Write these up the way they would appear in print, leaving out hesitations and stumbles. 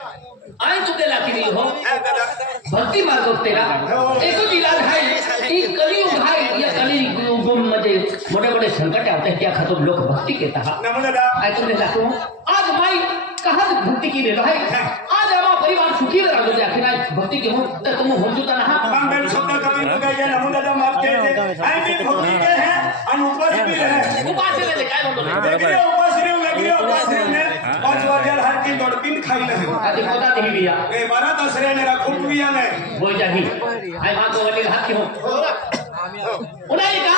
आए तुझे लाखी नहीं हो भक्ति मार्ग तेरा एक तो इलाज है एक कलियुग है या कलियुग मध्ये मोठे मोठे संकट आते हैं क्या खतम लोग भक्ति कहता है आए तुझे लाखी हो आज माई कहाँ भक्ति की लेलो है आज हमारा परिवार सुखी रहा जो आखिर भक्ति की हो तो तुम हो जुता ना हम बेल शब्द कवि को कहे नमो दादा माफ कहते आई भी भक्ति के हैं और उपास भी है उपास ले काय बोलतो वेगळे उपास ने 5 वर्षाला हर की दोडपिन खाई नाही आधी पता नहीं भैया ए बारा दसरे ने खूप बिया नाही बोल जागी आई मां को वाली हाथ की हो उन्हें का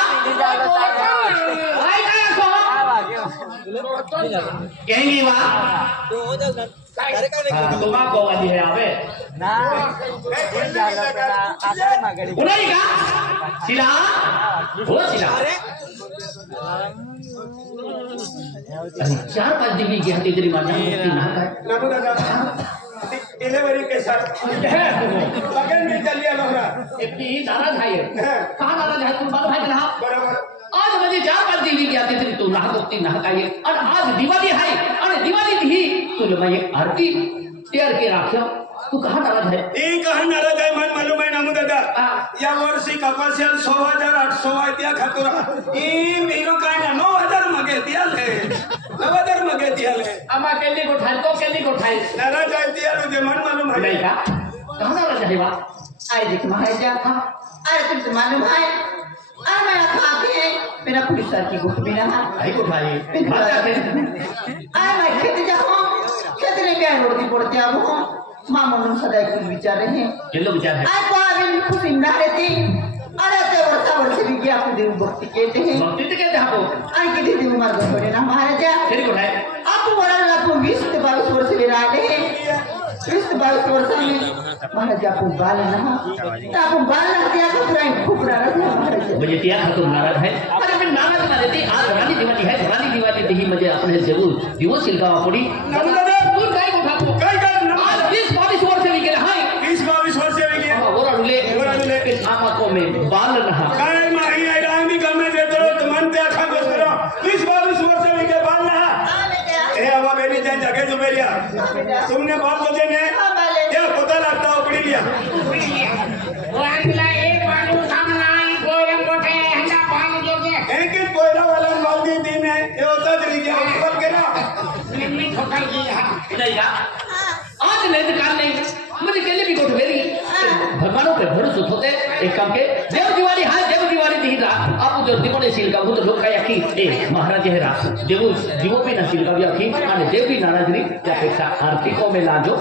आई का को कहेंगी मां तो मां को वाली है आवे ना उन्हें का सिला हो सिला 4-5 डिग्री की हटी तेरी मां मुक्ति ना का नमो दादा डिलीवरी के साथ लगन में चलिए लोगरा इतनी नाराज है कहां नाराज है तुम बात भाई ना बराबर आज मुझे 4-5 डिग्री की आती थी तू नहा दोती नहा का ये और आज दिवाली है और दिवाली थी तो मैं ये आरती तैयार के रखो तू कहां नाराज है ई कहां नाराज है मन मालूम है नमो दादा या वर्षी कपासियल 16800 त्या खातुरा ई मीनो काय ना 9000 मगे दियाले 9000 मगे दियाले अमा केली को ठाई नाराज है दिया मुझे मन मालूम है नहीं का कहां नाराज है बा आए देख महाराजा था आए तुमसे मालूम है आ मैं आके मेरा पुलिस की गुट भी ना आई को ठाई आए मैं खेत जाऊं खेत में क्या रोटी पड़ते अब मामा ने सदा कुछ विचार रहे हैं ये लोग विचार है आए को आगे खुशी ना रहती अरे ते वर्ष भी क्या आपको देव भक्ति कहते हैं भक्ति तो कहते हैं आपको आए के देव मार गए बड़े ना महाराजा तेरी को ठाई आपको बड़ा आपको 20-22 वर्ष ले रहा है 20-22 वर्ष में महाराजा को बाल ना आपको बाल ना दिया तो पूरा खूब नाराज है महाराजा मुझे क्या खतम नाराज है अरे मैं नाराज ना रहती आज रानी दिवाली थी मुझे अपने जरूर दिवस सिलकावा पड़ी नमो दादा तू काय को ठाको काय आज 20-22 वर्ष भी गेला है 20-22 वर्ष से भी गया ओरा डुले के आमा को में बाल रहा काय माही आई रामी गमे देतो तो मन ते आखा को करो 20-22 वर्ष से भी के बाल ना ए हवा बेनी जान जगह जो मेरिया तुमने बाल बजे ने क्या पता लगता उपड़ी लिया वो अंगला एक बालू सामने कोई मोटे हंडा पानी जोगे एक ही कोयला वाला माल दी दिन है ये होता चली गया ऊपर के ना निम्मी ठोकर की नहीं का आज नहीं दुकान नहीं मुझे केले भी गोठ मेरी भगवानों पे भरोसा होते एक काम के देव दिवाली दी रात आप जो दिवने सील का भूत लोग का की ए महाराज है रात जीवो भी ना सील का भी आखी माने देव भी नाराज नहीं त्यापेक्षा आरती को में लाजो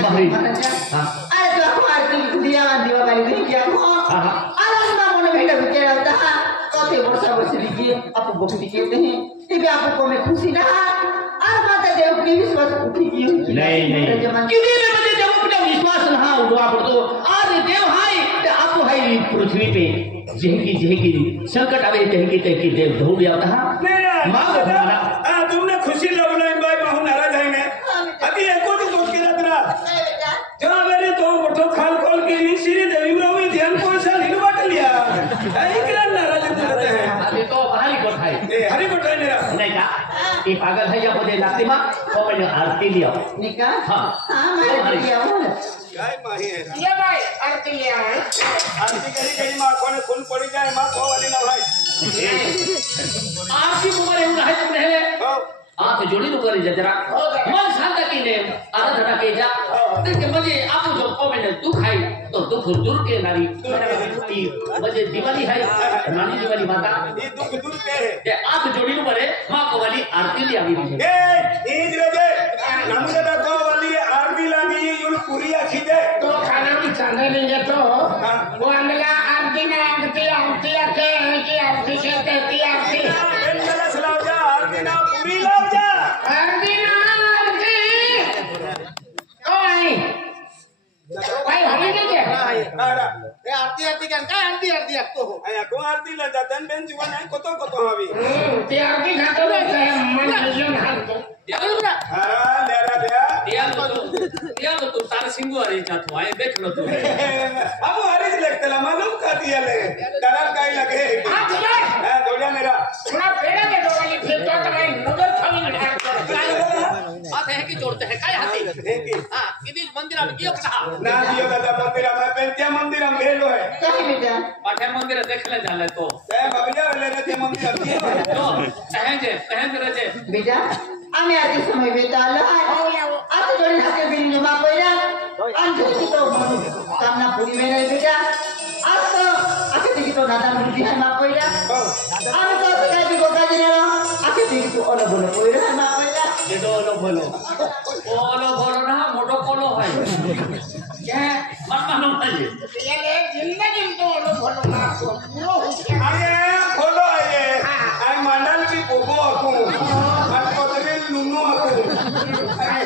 महाराज हां अरे तो आपको आरती दिया दिवाली नहीं किया हां आराम ना मोने भेड़ा बिके होता है कते वर्ष लीजिए आप भक्ति कहते हैं तभी आपको में खुशी ना और माता देव की विश्वास उठी की नहीं क्योंकि मुझे जब अपना विश्वास ना उड़वा पड़तो आज देव हाय आप हाय पृथ्वी पे जेकी संकट आवे तेकी देव धो भी आता है मां भगवान तुमने खुशी लगलाई भाई बहु नाराज है ने अभी एको तो सोच के जातरा जहां मेरे तो मोटो खाल खोल के नी श्री देवी ब्रह्मी ध्यान पैसा नीलू बांट लिया आई किरण नाराज होते हैं अभी तो हरी को खाई ए हरी को खाई मेरा नहीं का ये पागल है या मुझे लगती मां तो मैंने आरती लिया निका हां मैं लिया हूं काय माही है ये भाई आरती ले आए आरती करी मां को ने खून पड़ी जाए मां को वाली ना भाई आरती कुमार है है तुमने है हां तो जोड़ी नु करी जरा मन शांत की ने आराधना के जा देखिए मुझे आप जो को मैंने दुख है तो दुख दूर के नारी मुझे दिवाली है रानी दिवाली माता ये दुख दूर के है ये आप जोड़ी नु करे मां को वाली आरती ले आवी मुझे ए ईद रे जे नमस्ते दा को वाली आरती लागी यूं पूरी आखी दे तो खाना भी चांदा नहीं है तो वो अंगला आरती ना आरती के की आरती से कहती आरती बेंगला सलाव जा आरती ना पूरी लाव जा आरती ना आरती ओए भाई हरी नहीं है नारा ए आरती का काय आरती आपको हो आया को आरती ला जातन बेन जीवन है कोतो हवी ते आरती खातो है मन नियम हाल तो हां ले या तो तू तार सिंगू अरे जातो आहे देख लो तू अब हरीच लगतला मालूम का दिया ले करार काय लगे हां चला हां दोड्या मेरा थोड़ा पेड़ा के डोली फेंकता कराई नजर खाली में बात है कि जोड़ते हैं काय हाती हां किदी मंदिर में कियो कहा ना दियो दादा मंदिर में पेंटिया मंदिर में गेलो है काय बेटा पाठे मंदिर देखले जाले तो ए बबिया वाले रे ते मंदिर दियो तो कहें जे बेटा आम्ही आधी समय बेताला आता जोडी हाते बिन जमा पहिला आणि तो कामना पुरी वेळ बेटा आज तो आखे देखी तो दादा मुठी है मा पहिला आम्ही तो काय बी गोगा दिला आखे देखी तो ओलो बोलो पहिला मा पहिला ये तो ओलो बोलो ना मोटो कोलो है क्या मत मानो भाई ये ले जिंदगी में तो लो बोलो ना पूरा हो गया अरे खोलो ये आई मंडल भी बोबो aku और कोतरे लुनु aku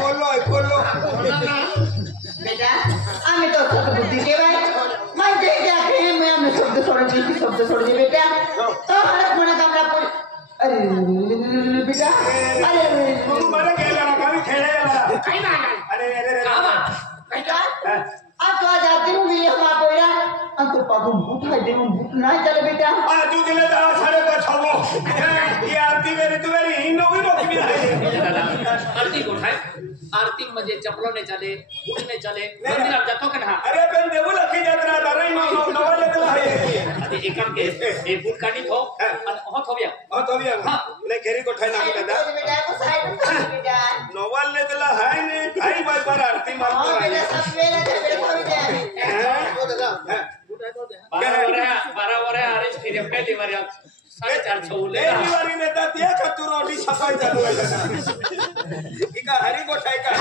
खोलो बेटा आम्ही तो बुद्धी केवाय म्हणजे क्या कहे मैं हमने शब्द छोड़ दे बेटा तो हरक मना कामला कोई अरे बेटा अरे तू मला गेला ना कामी खेळायला काय ना अरे कामा बेटा आज तो आज आते हूँ ये हम आपको यार अब तो पापू भूख है देखो भूख नहीं चले बेटा आ तू दिले दादा सारे का छवो ये आरती मेरी तू मेरी हिंदू भी रोक भी है आरती को उठाए आरती म्हणजे चपलों ने चले उठने चले मंदिर जातो के ना अरे पण देऊ लखी यात्रा दाराई नो नवल लेतला है आधी एकाम के एक फुट काढी ठो आणि होत होया हां तो भी ने घेरी को ठाई ना दादा बेटा को साइड में बेटा नवल लेतला है ने काई बाय पर आरती मार हाँ बेटा सब वेला के बेटा कोई दे बारा अरेंज फिर पहली बार 450 ले ए दिवारी नेता त्या खतुर रोटी छपाई चालू है इका हरी को ठाई का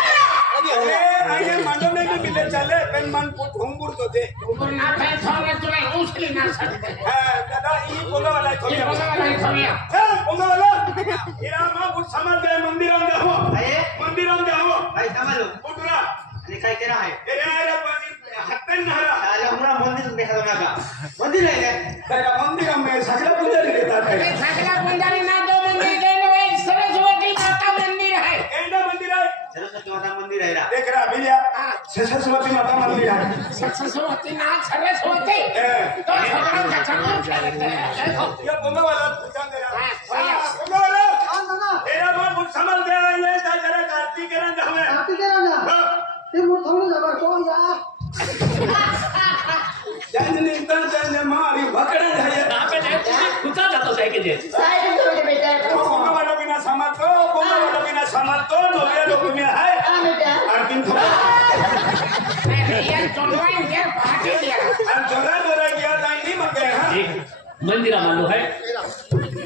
अरे आइए मंडप में भी मिले चले पेन मन पुट हुंबुर तो दे ऊपर ना थे थोड़ा तुला उछली ना सकते हां दादा ई बोला वाला है ये बोला वाला है थोड़ा हां बोला वाला इरा मां पुट समझ गए मंदिर में जाओ मंदिर में जाओ भाई समझ लो पुटरा आणि काय केलं आहे अरे पानी हत्तन नहरा आले हमरा मंदिर देखा नका मंदिर आहे काय तेरा मंदिर में सगला पुजारी रहता है सगला पुजारी ना दो मंदिर देनो एक सरस्वती माता मंदिर है एंडा मंदिर है सरस्वती माता मंदिर आहे रा देख रहा बिलिया सरस्वती माता मंदिर है सरस्वती ना सरस्वती तो सगला का चक्कर खेलते हैं ये बोला वाला दुकान दे रहा हां बोला वाला तेरा मां कुछ समझ गया ये जरा आरती करन जावे आरती करा ना ते मोर थोड़ी लगा तो यार जंजनी तंजन मारी भकड़े है ना पे खुदा जातो आहे के जे साइड में बेटा बोला वाला बिना समझ तो नोबिया लोग में है हां बेटा आरती थोड़ा ये चोलवाई ये पार्टी दिया और जोरा गया नहीं मग गए एक मंदिरा मानलो है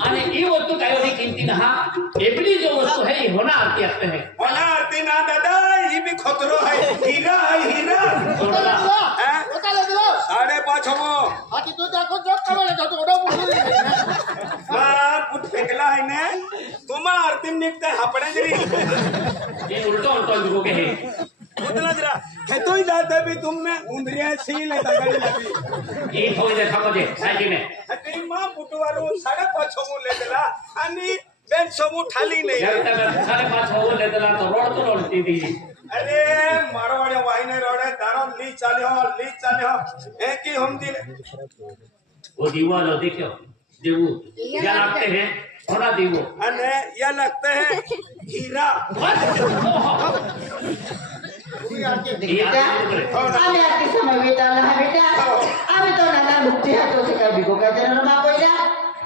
आणि ई वस्तू काय होती किंमती ना एपली जो वस्तू है ये होना आरती असते हैं होना आरती ना दादा ये भी खतरो है हीरा थोड़ा होता ले दिलो 5.5 हो हाथी तू देखो जो कमले तो ओडो मुठू मां पुट फेकला है ने तुमा आरती निकते हापड़े जरी ये उल्टा दुगो के है उतना जरा खेतो ही जाते भी तुमने उंदरिया सील है तगड़ी लगी ये थोड़ी देखा मुझे साइड में तेरी मां पुटवारो 5.5 हो ले देला आणि बेन समू ठाली नहीं जब तक 5.5 हो ले दला तो रोड तो रोडती थी अरे मारवाड़े वाइने रोडे दारो ली चाले हो एक ही हम दिल वो दीवा लो देखो देवू क्या लगते हैं होना दीवो अने ये लगते हैं हीरा बेटा आम्ही आरती समय बेटाला हा बेटा आम्ही तो नाना लुकते हातो से काय बिगो काय जरा मा पहिला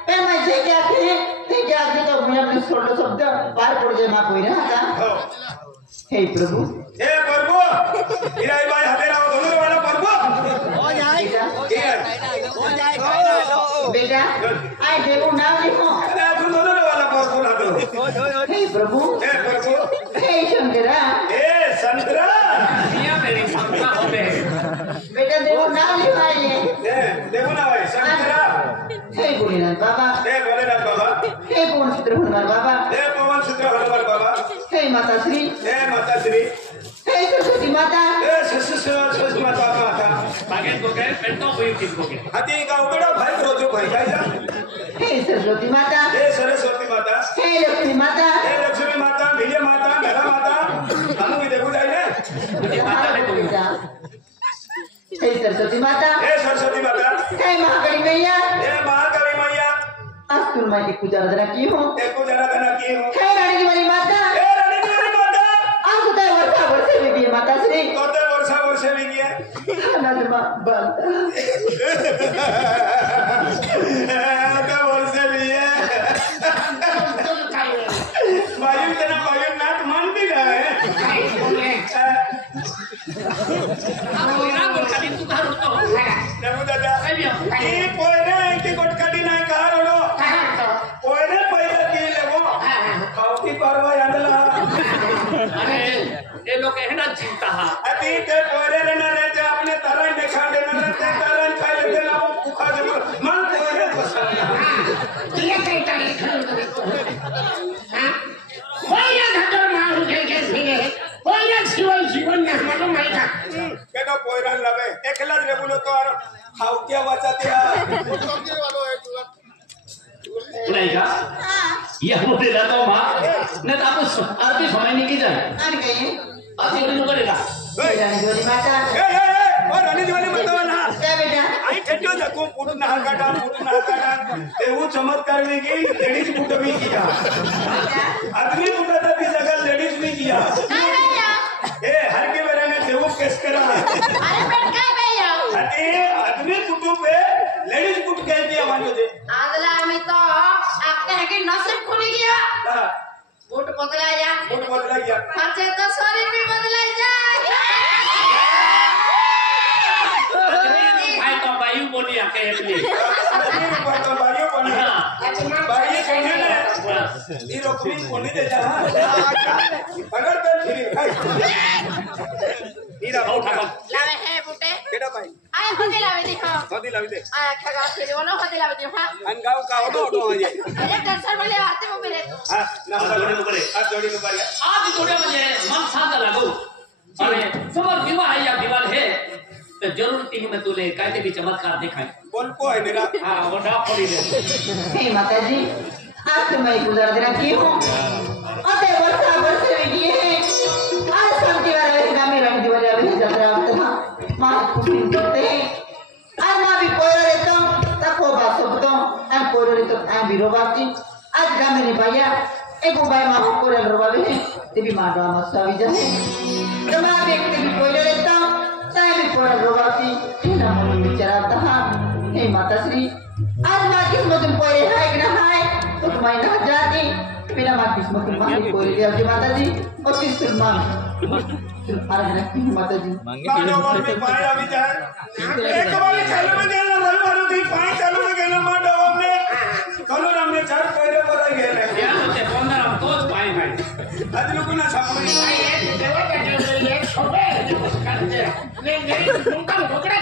पे माझे क्या थे तो मैं अपने सोलो शब्द बाहर पड़ जाए मा कोई ना आता हे प्रभु ए प्रभु हीरा भाई हमेरा दोनों वाला प्रभु हो जाए बेटा आई देखो नाम लिखो अरे तुम दोनों वाला प्रभु ना दो हे प्रभु हे शंकरा ए संतरा ये मेरी क्षमता होते हैं बेटा देखो नाम लिखाइए देखो ना भाई संतरा हे भोलेनाथ बाबा ए भोलेनाथ बाबा हे पवन सूत्र हनुमान बाबा ए पवन सूत्र हनुमान बाबा हे माता श्री ए माता श्री हे सरस्वती माता ए सरस्वती माता बागे को गए पेटो हुई किसको के हाथी का उगड़ा भाई रोजो भाई काय जा हे सरस्वती माता ए सरस्वती माता हे लक्ष्मी माता ए लक्ष्मी माता विजय माता मेरा माता हम भी देखो जाए तुझी माता है तुम्ही बेटा हे सरस्वती माता हे सरस्वती माता हे महाकाली मैया हे महाकाली मैया आज तुम माई की पूजा अर्चना की हो एको जरा तना की हो हे रानी वाली माता हे रानी की माता आज तो वर्षा वर्षे में भी है माता श्री कोते वर्षा वर्षे भी गया नजमा बंद आता वर्षे भी है बायू तना बायू नाक मान भी गए तू का रोतो नमो दादा की पोयरे की गोटकाडी नाही का रोडो पोयरे पहिला की लेवो खावती परवा यादला अरे ये लोग है ना चिंता हा अति ते पोयरे रहना रहते अपने तरह देखा देना रहते तरह खाई लेते ना वो भूखा जब मन पोयरे पसंद ये काय काय हां होया घाटर मारू के फिरे होया शिवाय जीवन ना मला माहिती केनो पोयरा लवे एकलाच रे बोलो तो और खावत्या वाचात्या नहीं का ये बोले ना तो मां न तो आप आरती समय नहीं की जाए आणि काय आप ये नहीं करेगा हे रानी वाली माता ए ओ रानी दिवाली मत ना काय बेटा आई ठेट्यो जको पुटून हा काढा तेवू चमत्कार भी की लेडीज पुट भी किया आदमी पुटा था भी जगह लेडीज भी किया ए हर के बेरे ने देवू केस करा अरे आदमी पुटू पे लेडीज पुट कह दिया मानो दे आगला आम्ही तो आपने है कि नसीब खुली गया हां बूट बदलाया पुट बदला गया खर्चे तो शरीर भी बदला जाए भाई तो बायू बोली आके अपनी तो बारियो बनी बारियो कहने ने ये रोकमी कोनी दे जा अगर तो फिर हीरा उठा लावे है बूटे केडा भाई आय होदी लावे दी हां होदी लावी दे आय खगा फिर वो होदी लावे दी हां अनगाव का ओडो आजे अरे टेंशन वाले आते वो मेरे हां ना जोड़ी नुकरे आज जोड़ी नुकरे आज जोड़े मुझे मन शांत लागो अरे समर विवाह या विवाह है तो जरूर टीवी में तूने कहते भी चमत्कार दिखाए बोल को है मेरा हां वो डाक पड़ी दे हे माता जी आज तो मैं पूजा अर्चना की हो अते वर्षा वर्षे में की है आज शांति वाला गामी रानी दिवाली अभी जत्रा होता मां खुशी करते हैं आज मां भी कोई रहता तको बात सब तो आज कोई रहता आज बिरो बाती आज गामी ने पाया एक बाय मां को रोबावे तेरी मां का मस्तावी जाए जमा व्यक्ति भी कोई रहता ताई भी कोई रोबाती ना मन विचारता हे माता श्री आज मां किस्मत में कोई है कि ना है तो तुम्हारी ना जाती बिना मां किस्मत में कोई लिया जी माता जी और किस सलमान आज रखी माता जी मानो मन में पाए अभी जाए एक बार चालू में देना भल मारो थी पाए चालू में गेना माडो हमने कलो हमने चार पहले पता गेले या होते पंद्रह हम तो पाए भाई आज लोग ना सामने देवा का ये छोटे करते नहीं मेरी तुमका ढोकड़ा